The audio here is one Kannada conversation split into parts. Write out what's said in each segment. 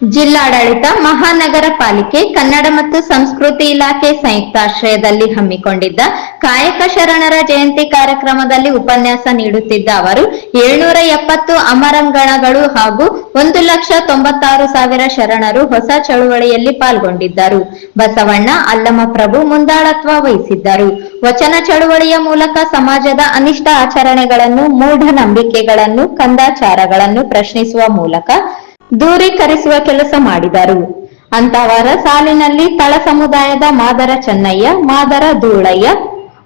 ಜಿಲ್ಲಾಡಳಿತ ಮಹಾನಗರ ಪಾಲಿಕೆ, ಕನ್ನಡ ಮತ್ತು ಸಂಸ್ಕೃತಿ ಇಲಾಖೆ ಸಂಯುಕ್ತಾಶ್ರಯದಲ್ಲಿ ಹಮ್ಮಿಕೊಂಡಿದ್ದ ಕಾಯಕ ಶರಣರ ಜಯಂತಿ ಕಾರ್ಯಕ್ರಮದಲ್ಲಿ ಉಪನ್ಯಾಸ ನೀಡುತ್ತಿದ್ದ ಅವರು, ಏಳ್ನೂರ ಎಪ್ಪತ್ತು ಅಮರಂಗಣಗಳು ಹಾಗೂ ಒಂದು ಲಕ್ಷ ತೊಂಬತ್ತಾರು ಸಾವಿರ ಶರಣರು ಹೊಸ ಚಳುವಳಿಯಲ್ಲಿ ಪಾಲ್ಗೊಂಡಿದ್ದರು. ಬಸವಣ್ಣ ಅಲ್ಲಮಪ್ರಭು ಮುಂದಾಳತ್ವ ವಹಿಸಿದ್ದರು. ವಚನ ಚಳುವಳಿಯ ಮೂಲಕ ಸಮಾಜದ ಅನಿಷ್ಟ ಆಚರಣೆಗಳನ್ನು, ಮೂಢನಂಬಿಕೆಗಳನ್ನು, ಕಂದಾಚಾರಗಳನ್ನು ಪ್ರಶ್ನಿಸುವ ಮೂಲಕ ದೂರೀಕರಿಸುವ ಕೆಲಸ ಮಾಡಿದರು. ಅಂತಹವರ ಸಾಲಿನಲ್ಲಿ ತಳ ಸಮುದಾಯದ ಮಾದರ ಚೆನ್ನಯ್ಯ, ಮಾದರ ಧೂಳಯ್ಯ,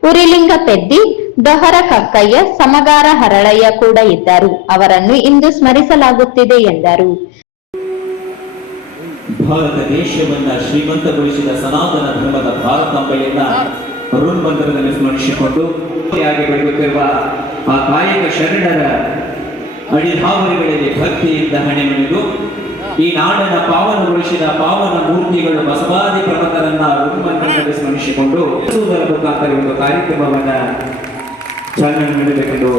ಉರಿಲಿಂಗ ಪೆದ್ದಿ, ದೊಹರ ಕಕ್ಕಯ್ಯ, ಸಮಗಾರ ಹರಳಯ್ಯ ಕೂಡ ಇದ್ದರು. ಅವರನ್ನು ಇಂದು ಸ್ಮರಿಸಲಾಗುತ್ತಿದೆ ಎಂದರು. ಭಾರತ ದೇಶವನ್ನ ಶ್ರೀಮಂತಗೊಳಿಸಿದ ಸನಾತನ ಧರ್ಮದ ಭಾರತಾಂಬೆಯನ್ನ ಅರುಣ್ ಮಂದಿರದಲ್ಲಿ ಸ್ಮರಿಸಿಕೊಂಡು ಆಗಿ ಬೆಳೆಯುತ್ತಿರುವ ಆ ಕಾಯಕ ಶರಣರ ಅಡಿಧಾವರಿಗಳಲ್ಲಿ ಭಕ್ತಿಯಿಂದ ಹಣೆಮಣಿದು ಈ ನಾಡನ್ನ ಪಾವನಗೊಳಿಸಿದ ಪಾವನ ಮೂರ್ತಿಗಳು ಬಸವಾದಿ ಪ್ರಮುಖರನ್ನ ಅರುಣ್ ಮಂದಿರದಲ್ಲಿ ಸ್ಮರಿಸಿಕೊಂಡು ಮುಖಾಂತರ ಒಂದು ಕಾರ್ಯಕ್ರಮವನ್ನ ಚಾಲನೆ ನೀಡಬೇಕೆಂದು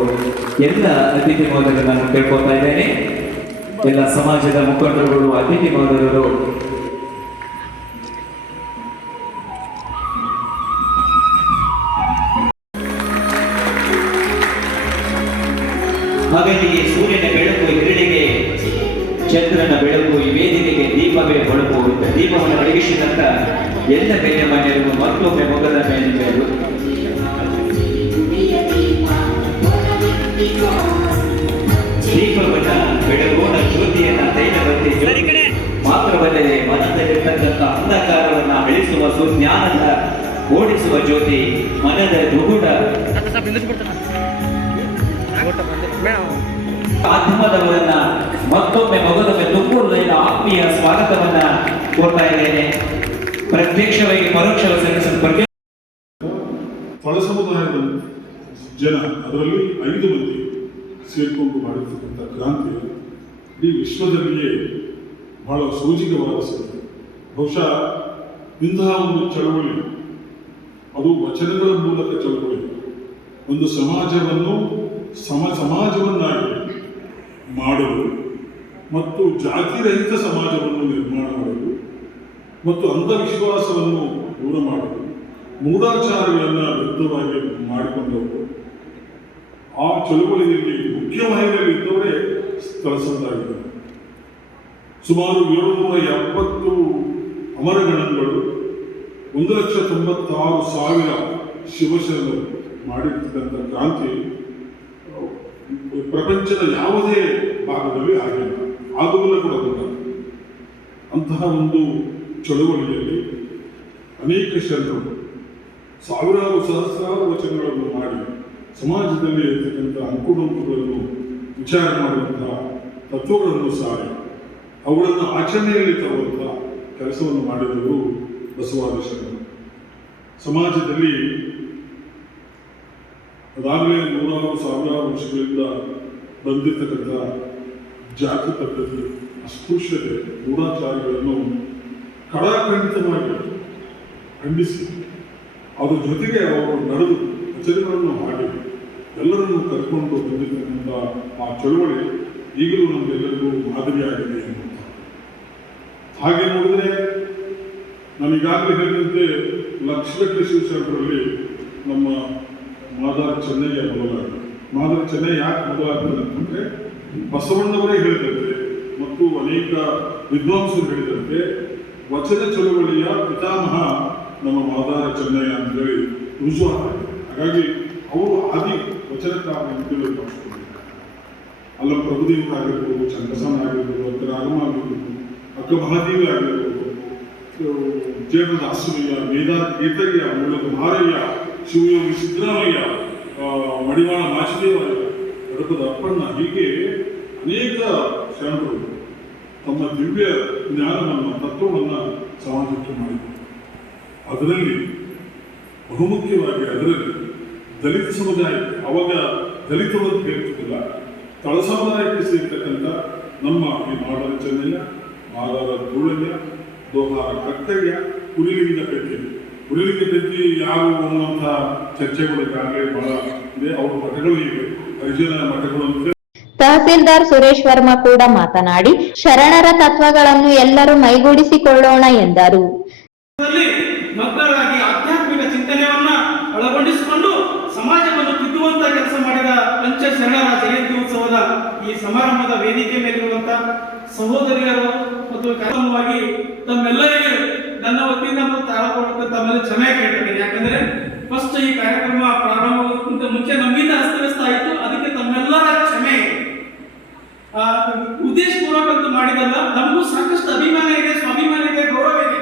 ಎಲ್ಲ ಅತಿಥಿ ಮಹೋದಯರು ನಾನು ಕೇಳ್ಕೊತಾ ಇದ್ದೇನೆ. ಎಲ್ಲ ಸಮಾಜದ ಮುಖಂಡರುಗಳು, ಅತಿಥಿ ಮಹೋದಯರು ಅಳಿಸುವ ಸುಜ್ಞಾನದ ಓಡಿಸುವ ಜ್ಯೋತಿ ಮನದ ದುಗುಡ. ಮಾಧ್ಯಮದವರನ್ನ ಮತ್ತೊಮ್ಮೆ ಮಗದೊಮ್ಮೆ ತುಮಕೂರಿನ ಆತ್ಮೀಯ ಸ್ವಾಗತವನ್ನ ಕೋರ್ತಾ ಇದ್ದೇನೆ. ಪ್ರತ್ಯಕ್ಷವಾಗಿ ಪರೋಕ್ಷವಾಗಿ ಸಲ್ಲಿಸಲು ಫಲ ಸಮುದಾಯದ ಜನ, ಅದರಲ್ಲಿ ಐದು ಮಂದಿ ಸೇರಿಕೊಂಡು ಮಾಡಿರ್ತಕ್ಕಂಥ ಕ್ರಾಂತಿ ಇಡೀ ವಿಶ್ವದಲ್ಲಿಯೇ ಬಹಳ ಸೂಚಿತವಾದ ಸಂಗತಿ. ಬಹುಶಃ ಇಂತಹ ಒಂದು ಚಳವಳಿ. ಅದು ವಚನಗಳ ಮೂಲಕ ಚಳವಳಿ. ಒಂದು ಸಮಾಜವನ್ನು ಸಮ ಸಮಾಜವನ್ನಾಗಿ ಮಾಡಲು ಮತ್ತು ಜಾತಿರಹಿತ ಸಮಾಜವನ್ನು ನಿರ್ಮಾಣ ಮಾಡಲು ಮತ್ತು ಅಂಧವಿಶ್ವಾಸವನ್ನು ದೂರ ಮಾಡಲು ಮೂಢಾಚಾರಗಳನ್ನು ವಿರುದ್ಧವಾಗಿ ಮಾಡಿಕೊಂಡವರು. ಆ ಚಳುವಳಿಯಲ್ಲಿ ಮುಖ್ಯವಾಹಿನಿಯಲ್ಲಿ ಇದ್ದವರೇ ಸ್ಥಳ ಸಂದಾಗಿದ್ದಾರೆ. ಸುಮಾರು ಏಳುನೂರ ಎಪ್ಪತ್ತು ಅಮರಗಣಗಳು ಒಂದು ಲಕ್ಷ ತೊಂಬತ್ತಾರು ಸಾವಿರ ಶಿವಶರಣರು ಮಾಡಿರ್ತಕ್ಕಂಥ ಕ್ರಾಂತಿ ಪ್ರಪಂಚದ ಯಾವುದೇ ಭಾಗದಲ್ಲಿ ಆಗಿಲ್ಲ. ಆಗುವುದಿಲ್ಲ ಕೂಡ ಅಂತಹ ಒಂದು ಚಳುವಳಿಯಲ್ಲಿ ಅನೇಕ ಶರಣರು ಸಾವಿರಾರು ಸಹಸ್ರಾರು ವಚನಗಳನ್ನು ಮಾಡಿ ಸಮಾಜದಲ್ಲಿ ಇರತಕ್ಕಂಥ ಅಂಕುಡೊಂಕುಗಳನ್ನು ವಿಚಾರ ಮಾಡುವಂತಹ ತತ್ವಗಳನ್ನು ಸಾರಿ, ಅವುಗಳನ್ನು ಆಚರಣೆಯಲ್ಲಿ ತರುವಂತಹ ಕೆಲಸವನ್ನು ಮಾಡಿದವರು ಬಸವಾದಿ ಸಮಾಜದಲ್ಲಿ ಅದಾಗಲೇ ನೂರಾರು ಸಾವಿರಾರು ವರ್ಷಗಳಿಂದ ಬಂದಿರತಕ್ಕಂಥ ಜಾತಿ ಪದ್ಧತಿ, ಅಸ್ಪೃಶ್ಯತೆ, ಗೂಢಾಚಾರಗಳನ್ನು ಕಡಾಖಂಡಿತವಾಗಿ ಖಂಡಿಸಿ, ಅದರ ಜೊತೆಗೆ ಅವರು ನಡೆದು ಕಚೇರಿಗಳನ್ನು ಮಾಡಿ ಎಲ್ಲರನ್ನು ಕರ್ಕೊಂಡು ಬಂದಿರತಕ್ಕಂಥ ಆ ಚಳುವಳಿ ಈಗಲೂ ನಮಗೆಲ್ಲರಿಗೂ ಮಾದರಿಯಾಗಿದೆ ಎನ್ನುವಂಥ ಹಾಗೆ ನೋಡಿದ್ರೆ ನಾನು ಈಗಾಗಲೇ ಹೇಳಿದಂತೆ ಲಕ್ಷ್ಮಣ ಶಿವಶಂಕರಲ್ಲಿ ನಮ್ಮ ಮಾದಾರ ಚೆನ್ನಯ್ಯ ಮೊದಲಾಗಿದೆ ಮಾದಾರ ಚೆನ್ನಯ್ಯ ಯಾಕೆ ಮೊದಲಾಗ್ತದೆ ಅಂತಂದ್ರೆ ಬಸವಣ್ಣವರೇ ಹೇಳಿದಂತೆ ಮತ್ತು ಅನೇಕ ವಿದ್ವಾಂಸರು ಹೇಳಿದಂತೆ ವಚನ ಚಳುವಳಿಯ ಪಿತಾಮಹ ನಮ್ಮ ಮಾದಾರ ಚೆನ್ನಯ್ಯ ಅಂತೇಳಿ ರುಜುವಾಗಿದೆ ಹಾಗಾಗಿ ಅವರು ಆದಿ ವಚನಕಾರ ಅಂತೇಳಿ ಮಾಡಿಸ್ಕೊಂಡಿದ್ದಾರೆ ಅಲ್ಲ ಪ್ರಭುದೇವ ಆಗಿರ್ಬೋದು ಚಂದ್ರಸನ ಆಗಿರ್ಬೋದು ಅಕ್ಕ ರಾಗಮ ಆಗಿರ್ಬೋದು, ಅಕ್ಕ ಮಹಾದೇವಿ ಆಗಿರ್ಬೋದು ಜೇಡದ ಅಸುಮಯ್ಯ ವೇದ ಗೀತಯ್ಯ ಮೂಲಕ ಮಾರಯ್ಯ, ಶಿವಯೋಗಿ ಸಿದ್ದರಾಮಯ್ಯ ಮಡಿವಾಳ ಗಡಪದ ಅಪ್ಪಣ್ಣ, ಹೀಗೆ ಅನೇಕ ಶರಣರು ತಮ್ಮ ದಿವ್ಯ ಜ್ಞಾನವನ್ನು, ತತ್ವವನ್ನು ಸಮಾಜಕ್ಕೆ ಮಾಡಿದರು. ಅದರಲ್ಲಿ ಬಹುಮುಖ್ಯವಾಗಿ ಅದರಲ್ಲಿ ದಲಿತ ಸಮುದಾಯ ಅವಾಗ ದಲಿತರು ಹೇಳ್ತಿದ್ದಿಲ್ಲ, ತಳ ಸಮುದಾಯಕ್ಕೆ ಸೇರ್ತಕ್ಕಂಥ ನಮ್ಮ ಈ ಮಾಡರ ಚೆನ್ನಯ್ಯ ಮಾದಾರ ಧೂಳಯ್ಯ ದೋಹಾರ ಕರ್ತವ್ಯ ಹುಲಿಲಿಂದ ಪೆಟ್ಟಿ. ಹುಲಿಲಿಂದ ಪೆಟ್ಟಿ ಯಾರು ಅನ್ನುವಂಥ ಚರ್ಚೆಗಳು ಈಗಾಗಲೇ ಬಹಳ ಇದೆ. ಅವ್ರ ಮಠಗಳು ಇವೆ. ಹರಿಜನ ಮಠಗಳು ಅಂತ ತಹಸೀಲ್ದಾರ್ ಸುರೇಶ್ ವರ್ಮಾ ಕೂಡ ಮಾತನಾಡಿ ಶರಣರ ತತ್ವಗಳನ್ನು ಎಲ್ಲರೂ ಮೈಗೂಡಿಸಿಕೊಳ್ಳೋಣ ಎಂದರು. ಮಕ್ಕಳಾಗಿ ಆಧ್ಯಾತ್ಮಿಕ ಚಿಂತನೆಯನ್ನ ಒಳಗೊಂಡಿಸಿಕೊಂಡು ಸಮಾಜವನ್ನು ತಿದ್ದುವಂತ ಕೆಲಸ ಮಾಡಿದ ಪಂಚ ಶರಣರ ಜಯಂತಿ ಉತ್ಸವದ ಈ ಸಮಾರಂಭದ ವೇದಿಕೆ ಮೇಲಿರುವಂತ ಸಹೋದರಿಯರು ಕಾರ್ಯಕ್ರಮವಾಗಿ ತಮ್ಮೆಲ್ಲರಿಗೂ ನನ್ನ ವತಿಯಿಂದ ಮತ್ತು ತಾಳಕೊಟ್ಟು ತಮ್ಮೆಲ್ಲ ಕ್ಷಮೆ ಕೇಳ್ತೇನೆ. ಯಾಕಂದ್ರೆ ಫಸ್ಟ್ ಈ ಕಾರ್ಯಕ್ರಮ ಪ್ರಾರಂಭಕ್ಕಿಂತ ಮುಂಚೆ ನಮ್ಮಿಂದ ಅಸ್ತವ್ಯಸ್ತ ಆಯಿತು. ಅದಕ್ಕೆ ತಮ್ಮೆಲ್ಲರ ಕ್ಷಮೆ. ಉದ್ದೇಶಪೂರ್ವಕ ಅಂತ ಮಾಡಿದಲ್ಲ. ನಮಗೂ ಸಾಕಷ್ಟು ಅಭಿಮಾನ ಇದೆ, ಸ್ವಾಭಿಮಾನ ಇದೆ, ಗೌರವ ಇದೆ.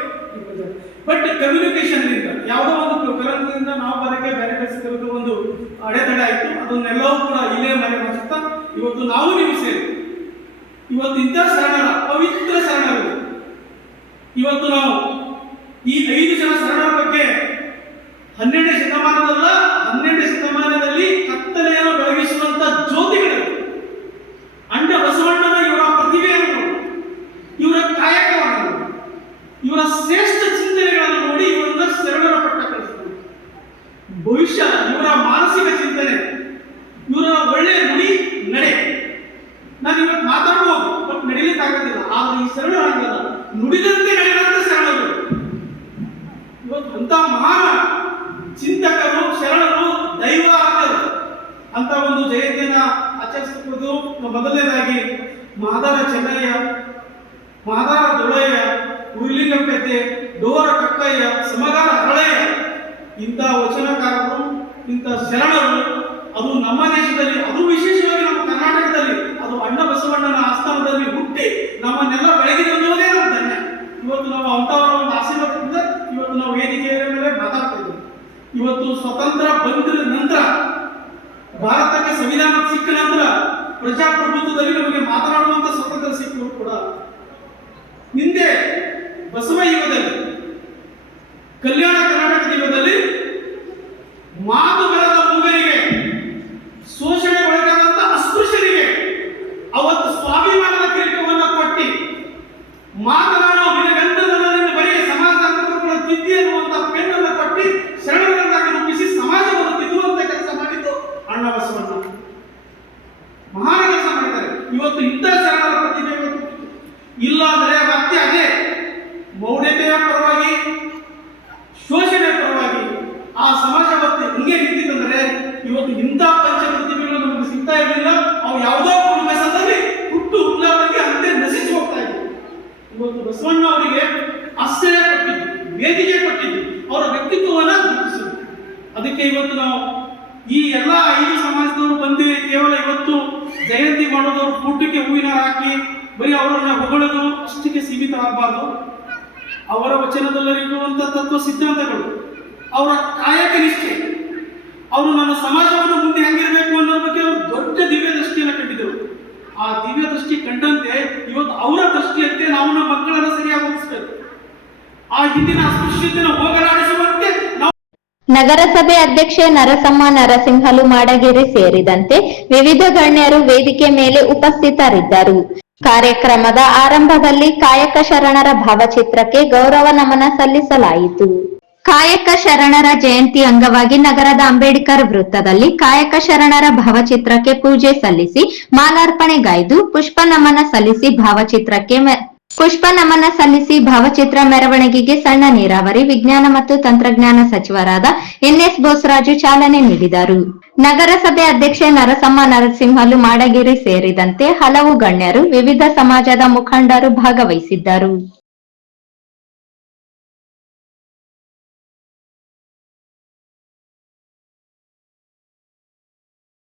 ಬಟ್ ಕಮ್ಯುನಿಕೇಶನ್ ಯಾವುದೋ ಒಂದು ಕರಂದಿಂದ ನಾವು ಬರಕ್ಕೆ ಬೇರೆ ಕಲಿಸಿದ ಒಂದು ಅಡೆತಡೆ ಆಯಿತು. ಅದನ್ನೆಲ್ಲವೂ ಕೂಡ ಇಲ್ಲೇ ಮನೆ ಮಾಡಿಸ್ತಾ ಇವತ್ತು ನಾವು ನೀವು ಸೇರಿ ಇವತ್ತು ಇಂಥ ಶರಣರ ಪವಿತ್ರ ಶರಣರು ಇವತ್ತು ನಾವು ಈ ಐದು ಜನ ಶರಣರ ಬಗ್ಗೆ ಹನ್ನೆರಡನೇ ಶತಮಾನದಲ್ಲ ಹನ್ನೆರಡನೇ ಶತಮಾನದಲ್ಲಿ ಕತ್ತಲೆಯನ್ನು ಬೆಳಗಿಸುವಂತ ಜ್ಯೋತಿಗಳು ಅಂಡ ಬಸವಣ್ಣನ ಇವರ ಪ್ರತಿಭೆಯನ್ನು ನೋಡಿ, ಇವರ ಕಾಯಕವನ್ನು ನೋಡಿ, ಇವರ ಶ್ರೇಷ್ಠ ಚಿಂತನೆಗಳನ್ನು ನೋಡಿ ಇವರನ್ನ ಶರಣರ ಪಟ್ಟ ಕಳಿಸ್ತಾರೆ ಭವಿಷ್ಯ ಇವರ ಮಾನಸಿಕ ಚಿಂತನೆ ಇವರ ಒಳ್ಳೆಯ ನುಡಿ ನಡೆ ನಾನು ಇವತ್ತು ಮಾತಾಡ್ಬೋದು ಬಟ್ ನಡೀಲಿಕ್ಕೆ ಆಗೋದಿಲ್ಲ ಆದ್ರೆ ಈ ಶರಣ ಆಗಲ್ಲ ನುಡಿದಂತೆ ನಡೆದಂತ ಶರಣರು ಇವತ್ತು ಅಂತ ಮಹಾನ್ ಚಿಂತಕರು ಶರಣರು ದೈವ ಆದರು ಅಂತ ಒಂದು ಜಯಂತಿಯನ್ನ ಆಚರಿಸುವುದು ಮೊದಲನೇದಾಗಿ ಮಾದಾರ ಚೆನ್ನಯ್ಯ, ಮಾದಾರ ದೊಳೆಯ ಉರ್ಲಿಂಗಪೇಟೆ ಡೋರ ಕಕ್ಕಯ್ಯ, ಸಮಗಾರ ಹಳೆಯ ಇಂಥ ವಚನಕಾರರು, ಇಂಥ ಶರಣರು ಇವತ್ತು ಸ್ವತಂತ್ರ ಇವತ್ತು ಇಂಥ ಪಂಚಪ್ರತಿಮೆಗಳು ನಮಗೆ ಸಿಗ್ತಾ ಇರಲಿಲ್ಲ. ಅವು ಯಾವುದೋ ಒಂದು ಮೆಸದಲ್ಲಿ ಹುಟ್ಟು ಹುಟ್ಟಲಾಗಿ ಅಂತೆ ನಶಿಸಿ ಹೋಗ್ತಾ ಇದ್ವು. ಇವತ್ತು ಬಸವಣ್ಣ ಅವರಿಗೆ ಆಶ್ರಯ ಕೊಟ್ಟಿದ್ದು, ವೇದಿಕೆ ಕೊಟ್ಟಿದ್ದು, ಅವರ ವ್ಯಕ್ತಿತ್ವವನ್ನು ಗುರುತಿಸಿದ್ರು ಅದಕ್ಕೆ ಇವತ್ತು ನಾವು ಈ ಎಲ್ಲ ಐದು ಸಮಾಜದವರು ಬಂದು ಕೇವಲ ಇವತ್ತು ಜಯಂತಿ ಮಾಡೋದವ್ರು ಕೂಟಕ್ಕೆ ಹೂವಿನ ಹಾಕಿ ಬರೀ ಅವರನ್ನ ಹೊಗಳೋದು ಅಷ್ಟಕ್ಕೆ ಸೀಮಿತ ಆಗಬಾರ್ದು ಅವರ ವಚನದಲ್ಲಿರುವಂಥ ತತ್ವ ಸಿದ್ಧಾಂತಗಳು, ಅವರ ಕಾಯಕ ನಿಷ್ಠೆ ಅವರು ನನ್ನ ಸಮಾಜವನ್ನು ಮುಂದೆ ಹೆಂಗಿರಬೇಕು ಅನ್ನೋ ಬಗ್ಗೆ ಅವರು ದೊಡ್ಡ ದಿವ್ಯ ದೃಷ್ಟಿಯನ್ನು ಕಂಡಿದ್ದರು. ಆ ದಿವ್ಯ ದೃಷ್ಟಿ ಕಂಡಂತೆ ಇವತ್ತು ಅವರ ದೃಷ್ಟಿಯಂತೆ ನಾವು ನಮ್ಮ ಮಕ್ಕಳನ್ನು ಸರಿಯಾಗಿ ಓದಿಸ್ಬೇಕು. ಆ ಹಿಂದಿನ ಅಸ್ಪೃಶ್ಯತೆಯನ್ನು ಹೋಗಲಾಡಿಸುವಂತೆ ನಗರಸಭೆ ಅಧ್ಯಕ್ಷೆ ನರಸಮ್ಮ, ನರಸಿಂಹಲು ಮಾಡಗಿರಿ ಸೇರಿದಂತೆ ವಿವಿಧ ಗಣ್ಯರು ವೇದಿಕೆ ಮೇಲೆ ಉಪಸ್ಥಿತರಿದ್ದರು. ಕಾರ್ಯಕ್ರಮದ ಆರಂಭದಲ್ಲಿ ಕಾಯಕ ಶರಣರ ಭಾವಚಿತ್ರಕ್ಕೆ ಗೌರವ ನಮನ ಸಲ್ಲಿಸಲಾಯಿತು. ಕಾಯಕ ಶರಣರ ಜಯಂತಿ ಅಂಗವಾಗಿ ನಗರದ ಅಂಬೇಡ್ಕರ್ ವೃತ್ತದಲ್ಲಿ ಕಾಯಕ ಶರಣರ ಭಾವಚಿತ್ರಕ್ಕೆ ಪೂಜೆ ಸಲ್ಲಿಸಿ ಮಾಲಾರ್ಪಣೆಗೈದು ಪುಷ್ಪ ನಮನ ಸಲ್ಲಿಸಿ ಭಾವಚಿತ್ರಕ್ಕೆ ಪುಷ್ಪ ನಮನ ಸಲ್ಲಿಸಿ ಭಾವಚಿತ್ರ ಮೆರವಣಿಗೆಗೆ ಸಣ್ಣ ನೀರಾವರಿ ವಿಜ್ಞಾನ ಮತ್ತು ತಂತ್ರಜ್ಞಾನ ಸಚಿವರಾದ ಎನ್ಎಸ್ ಬೋಸರಾಜು ಚಾಲನೆ ನೀಡಿದರು. ನಗರಸಭೆ ಅಧ್ಯಕ್ಷೆ ನರಸಮ್ಮ ನರಸಿಂಹಲು ಮಾಡಗಿರಿ ಸೇರಿದಂತೆ ಹಲವು ಗಣ್ಯರು ವಿವಿಧ ಸಮಾಜದ ಮುಖಂಡರು ಭಾಗವಹಿಸಿದ್ದರು.